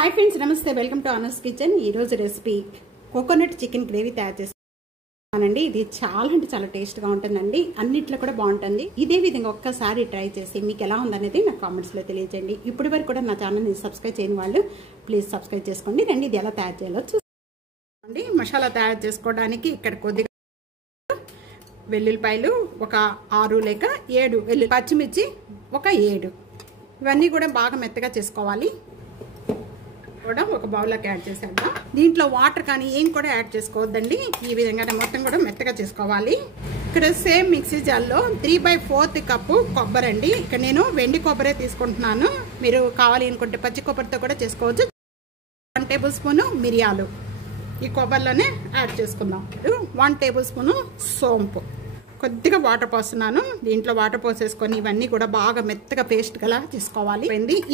Hi friends, నమస్తే. Welcome to Anas kitchen. ఈరోజు recipe coconut chicken gravy తయారు చేస్తానండి. ఇది చాలా అంటే చాలా టేస్ట్గా ఉంటుందండి. అన్నిట్లో కూడా బాగుంటుంది. ఇదే విధంగా ఒక్కసారి ట్రై చేసి మీకు ఎలా ఉందనేది నాకు కామెంట్స్లో తెలియజేయండి. ఇప్పటి వరకు కూడా నా ఛానల్ని సబ్స్క్రైబ్ చేయని వాళ్ళు ప్లీజ్ సబ్స్క్రైబ్ చేసుకోండి. రండి, ఇది ఎలా తయారు చేయాలో చూసుకోండి. మసాలా తయారు చేసుకోవడానికి ఇక్కడ కొద్దిగా వెల్లుల్లిపాయలు ఒక 6 లేక 7, పచ్చిమిర్చి ఒక 7, ఇవన్నీ కూడా బాగా మెత్తగా చేసుకోవాలి. కూడా ఒక బౌల్లోకి యాడ్ చేసేద్దాం. దీంట్లో వాటర్ కానీ ఏం కూడా యాడ్ చేసుకోవద్దండి. ఈ విధంగా మొత్తం కూడా మెత్తగా చేసుకోవాలి. ఇక్కడ సేమ్ మిక్సీ జార్లో 3/4 కప్పు కొబ్బరి అండి. ఇక్కడ నేను వెండి కొబ్బరే తీసుకుంటున్నాను. మీరు కావాలి అనుకుంటే పచ్చి కొబ్బరితో కూడా చేసుకోవచ్చు. 1 టేబుల్ స్పూను మిరియాలు ఈ కొబ్బరిలోనే యాడ్ చేసుకుందాం. 1 టేబుల్ స్పూను సోంపు, కొద్దిగా వాటర్ పోస్తున్నాను. దీంట్లో వాటర్ పోసేసుకొని ఇవన్నీ కూడా బాగా మెత్తగా పేస్ట్ గలా చేసుకోవాలి.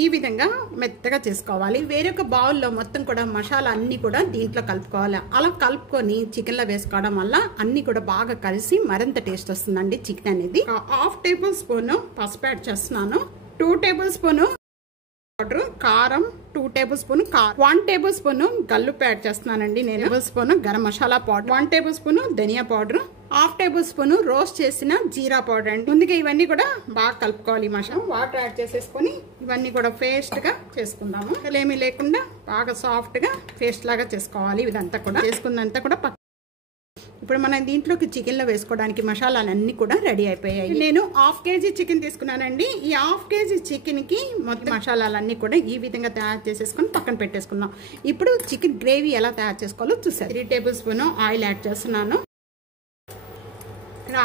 ఈ విధంగా మెత్తగా చేసుకోవాలి. వేరొక బౌల్లో మొత్తం కూడా మసాలా అన్ని కూడా దీంట్లో కలుపుకోవాలి. అలా కలుపుకొని చికెన్లో వేసుకోవడం వల్ల అన్ని కూడా బాగా కలిసి మరింత టేస్ట్ వస్తుందండి చికెన్ అనేది. 1/2 టేబుల్ స్పూన్ పసుపు యాడ్ చేస్తున్నాను. 2 టేబుల్ స్పూన్ పౌడర్ కారం, 2 టేబుల్ స్పూన్ కారం, 1 టేబుల్ స్పూన్ గల్లుప్పు యాడ్ చేస్తున్నానండి. నేను table spoon garam masala powder, 1 table spoon ధనియా పౌడర్, 1/2 టేబుల్ స్పూన్ రోస్ట్ చేసిన జీరా పౌడర్ అండి. ముందుగా ఇవన్నీ కూడా బాగా కలుపుకోవాలి. మసాలా వాటర్ యాడ్ చేసేసుకొని ఇవన్నీ కూడా పేస్ట్ గా చేసుకుందాము. ఏమీ లేకుండా బాగా సాఫ్ట్ గా పేస్ట్ లాగా చేసుకోవాలి. ఇదంతా కూడా చేసుకున్నంతా కూడా ఇప్పుడు మనం దీంట్లోకి చికెన్ లో వేసుకోవడానికి మసాలాలన్నీ కూడా రెడీ అయిపోయాయి. నేను 1/2 కేజీ చికెన్ తీసుకున్నానండి. ఈ 1/2 కేజీ చికెన్ కి మొత్తం మసాలాలన్నీ కూడా ఈ విధంగా తయారు చేసేసుకొని పక్కన పెట్టేసుకుందాం. ఇప్పుడు చికెన్ గ్రేవీ ఎలా తయారు చేసుకోవాలో చూసారు. 3 టేబుల్ స్పూన్ ఆయిల్ యాడ్ చేస్తున్నాను.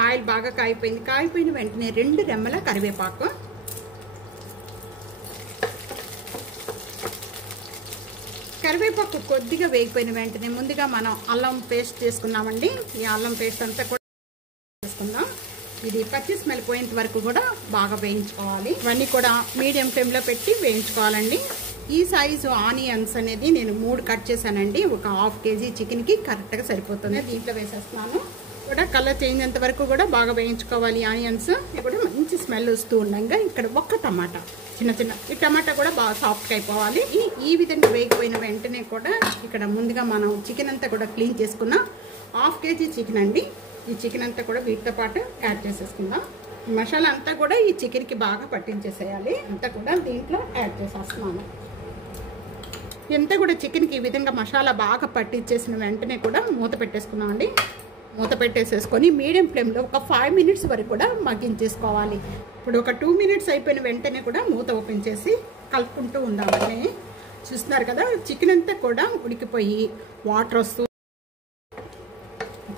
ఆయిల్ బాగా కాగిపోయిన వెంటనే 2 రెమ్మల కరివేపాకు, కరివేపాకు కొద్దిగా వేగిపోయిన వెంటనే ముందుగా మనం అల్లం పేస్ట్ చేసుకున్నామండి. ఈ అల్లం పేస్ట్ అంతా కూడా చేసుకుందాం. ఇది పచ్చి స్మెల్ పోయేంత వరకు కూడా బాగా వేయించుకోవాలి. ఇవన్నీ కూడా మీడియం ఫ్లేమ్లో పెట్టి వేయించుకోవాలండి. ఈ సైజు ఆనియన్స్ అనేది నేను 3 కట్ చేశానండి. ఒక 1/2 కేజీ చికెన్కి కరెక్ట్గా సరిపోతుంది. దీంట్లో వేసేస్తున్నాను. కూడా కలర్ చేంజ్ అంత వరకు కూడా బాగా వేయించుకోవాలి. ఆనియన్స్ కూడా మంచి స్మెల్ వస్తూ ఉండగా ఇక్కడ ఒక టమాటా, చిన్న ఈ టమాటా కూడా బాగా సాఫ్ట్గా అయిపోవాలి. ఈ విధంగా వేగిపోయిన వెంటనే కూడా ఇక్కడ ముందుగా మనం చికెన్ అంతా కూడా క్లీన్ చేసుకున్న 1/2 కేజీ చికెన్ అండి. ఈ చికెన్ అంతా కూడా వీటితో పాటు యాడ్ చేసేసుకుందాం. మసాలా అంతా కూడా ఈ చికెన్కి బాగా పట్టించేసేయాలి. అంతా కూడా దీంట్లో యాడ్ చేసేస్తున్నాను. ఎంత కూడా చికెన్కి ఈ విధంగా మసాలా బాగా పట్టించేసిన వెంటనే కూడా మూత పెట్టేసుకున్నామండి. మూత పెట్టేసేసుకొని మీడియం ఫ్లేమ్లో ఒక 5 మినిట్స్ వరకు కూడా మగ్గించేసుకోవాలి. ఇప్పుడు ఒక 2 మినిట్స్ అయిపోయిన వెంటనే కూడా మూత ఓపెన్ చేసి కలుపుకుంటూ ఉండాలని. చూస్తున్నారు కదా, చికెన్ అంతా కూడా ఉడికిపోయి వాటర్ వస్తూ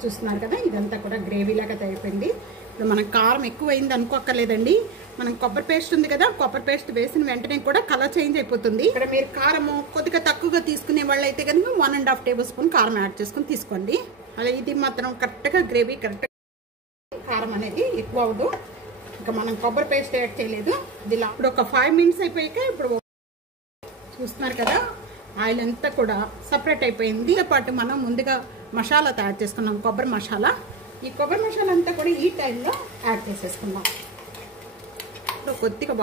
చూస్తున్నారు కదా, ఇదంతా కూడా గ్రేవీలాగా తయారైపోయింది. ఇప్పుడు మనం కారం ఎక్కువైంది అనుకోక్కర్లేదండి. మనం కొబ్బరి పేస్ట్ ఉంది కదా, కొబ్బరి పేస్ట్ వేసిన వెంటనే కూడా కలర్ చేంజ్ అయిపోతుంది. ఇక్కడ మీరు కారము కొద్దిగా తక్కువగా తీసుకునే వాళ్ళు అయితే కనుక 1.5 టేబుల్ స్పూన్ కారం యాడ్ చేసుకుని తీసుకోండి. అలా ఇది మాత్రం కరెక్ట్గా గ్రేవీ కరెక్ట్గా కారం అనేది ఎక్కువ అవ్వదు. ఇంకా మనం కొబ్బరి పేస్ట్ యాడ్ చేయలేదు. ఇది ఇప్పుడు ఒక 5 మినిట్స్ అయిపోయాక ఇప్పుడు చూస్తున్నారు కదా, ఆయిల్ అంతా కూడా సపరేట్ అయిపోయింది. దీంతో పాటు మనం ముందుగా మసాలా తయారు చేసుకున్నాం, కొబ్బరి మసాలా. ఈ కొబ్బరి మసాలా అంతా కూడా ఈ టైంలో యాడ్ చేసేసుకుందాం. ఇప్పుడు కొద్దిగా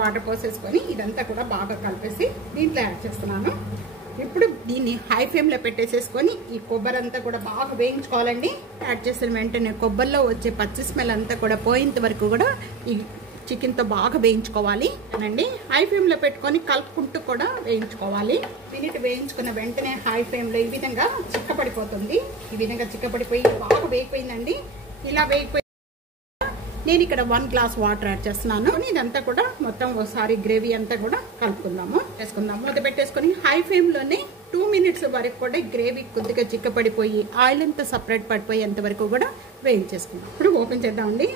వాటర్ పోసేసుకొని ఇదంతా కూడా బాగా కలిపేసి దీంట్లో యాడ్ చేస్తున్నాను. ఇప్పుడు దీన్ని హై ఫ్లేమ్లో పెట్టేసేసుకొని ఈ కొబ్బరి అంతా కూడా బాగా వేయించుకోవాలండి. యాడ్ చేసిన వెంటనే కొబ్బరిలో వచ్చే పచ్చి స్మెల్ అంతా కూడా పోయేంత వరకు కూడా ఈ చికెన్తో బాగా వేయించుకోవాలి అండి. హై ఫ్లేమ్లో పెట్టుకొని కలుపుకుంటూ కూడా వేయించుకోవాలి. మినిట్ వేయించుకున్న వెంటనే హై ఫ్లేమ్లో ఈ విధంగా చిక్కపడిపోతుంది. ఈ విధంగా చిక్కపడిపోయి బాగా వేగిపోయిందండి. ఇలా వేగిపోయి నేను ఇక్కడ 1 గ్లాస్ వాటర్ యాడ్ చేస్తున్నాను. ఇదంతా కూడా మొత్తం ఒకసారి గ్రేవీ అంతా కూడా కలుపుకుందాము. మూత పెట్టేసుకొని హై ఫ్లేమ్లోనే 2 మినిట్స్ వరకు కూడా గ్రేవీ కొద్దిగా చిక్కపడిపోయి ఆయిల్ అంతా సపరేట్ పడిపోయేంత వరకు కూడా వేయించేసుకుందాం. ఇప్పుడు ఓపెన్ చేద్దామండి.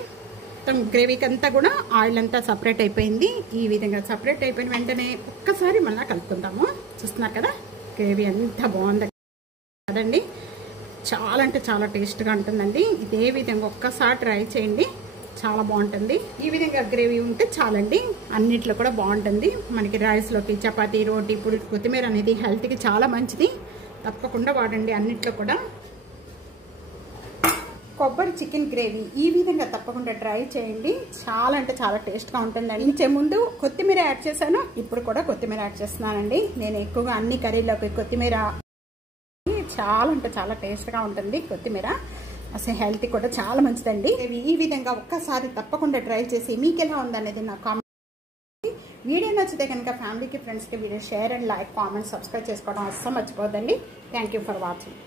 మొత్తం గ్రేవీకి అంతా కూడా ఆయిల్ అంతా సపరేట్ అయిపోయింది. ఈ విధంగా సపరేట్ అయిపోయిన వెంటనే ఒక్కసారి మళ్ళీ కలుపుకుందాము. చూస్తున్నారు కదా, గ్రేవీ ఎంత బాగుంది కదండి. చాలా అంటే చాలా టేస్ట్గా ఉంటుందండి. ఇదే విధంగా ఒక్కసారి ట్రై చేయండి, చాలా బాగుంటుంది. ఈ విధంగా గ్రేవీ ఉంటే చాలండి, అన్నిట్లో కూడా బాగుంటుంది. మనకి రైస్లోకి, చపాతీ, రోటీ. ఇప్పుడు కొత్తిమీర అనేది హెల్త్కి చాలా మంచిది, తప్పకుండా వాడండి అన్నిట్లో కూడా. కొబ్బరి చికెన్ గ్రేవీ ఈ విధంగా తప్పకుండా ట్రై చేయండి. చాలా అంటే చాలా టేస్ట్గా ఉంటుందండి. ఇంచే ముందు కొత్తిమీర యాడ్ చేశాను, ఇప్పుడు కూడా కొత్తిమీర యాడ్ చేస్తున్నానండి. నేను ఎక్కువగా అన్ని కర్రీలోకి కొత్తిమీర చాలా అంటే చాలా టేస్ట్గా ఉంటుంది. కొత్తిమీర అసలు హెల్త్ కూడా చాలా మంచిదండి. ఈ విధంగా ఒక్కసారి తప్పకుండా ట్రై చేసి మీకు ఎలా ఉందనేది నా కామెంట్. వీడియో నచ్చితే కనుక ఫ్యామిలీకి ఫ్రెండ్స్కి video share and like comment subscribe చేసుకోవడం అస్సలు మర్చిపోద్దండి. Thank you for watching.